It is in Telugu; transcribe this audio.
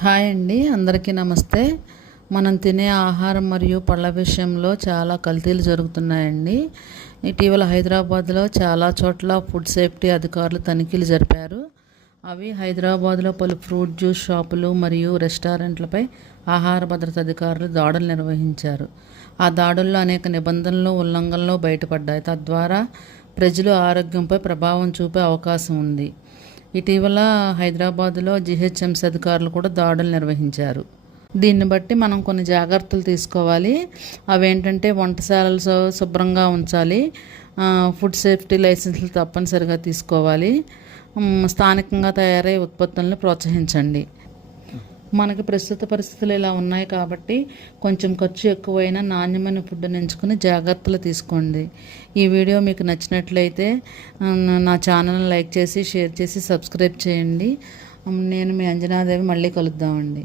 హాయ్ అండి, అందరికీ నమస్తే. మనం తినే ఆహారం మరియు పళ్ళ విషయంలో చాలా కల్తీలు జరుగుతున్నాయండి. ఇటీవల హైదరాబాద్లో చాలా చోట్ల ఫుడ్ సేఫ్టీ అధికారులు తనిఖీలు జరిపారు. అవి హైదరాబాద్లో పలు ఫ్రూట్ జ్యూస్ షాపులు మరియు రెస్టారెంట్లపై ఆహార భద్రత అధికారులు దాడులు నిర్వహించారు. ఆ దాడుల్లో అనేక నిబంధనలు ఉల్లంఘనలు బయటపడ్డాయి. తద్వారా ప్రజల ఆరోగ్యంపై ప్రభావం చూపే అవకాశం ఉంది. ఇటీవల హైదరాబాద్లో జీహెచ్ఎంసీ అధికారులు కూడా దాడులు నిర్వహించారు. దీన్ని బట్టి మనం కొన్ని జాగ్రత్తలు తీసుకోవాలి. అవేంటంటే వంటశాలలు శుభ్రంగా ఉంచాలి, ఫుడ్ సేఫ్టీ లైసెన్సులు తప్పనిసరిగా తీసుకోవాలి, స్థానికంగా తయారయ్యే ఉత్పత్తులను ప్రోత్సహించండి. మనకి ప్రస్తుత పరిస్థితులు ఇలా ఉన్నాయి కాబట్టి కొంచెం ఖర్చు ఎక్కువైనా నాణ్యమైన ఫుడ్ని ఎంచుకుని జాగ్రత్తలు తీసుకోండి. ఈ వీడియో మీకు నచ్చినట్లయితే నా ఛానల్ని లైక్ చేసి షేర్ చేసి సబ్స్క్రైబ్ చేయండి. నేను మీ అంజనాదేవి. మళ్ళీ కలుద్దామండి.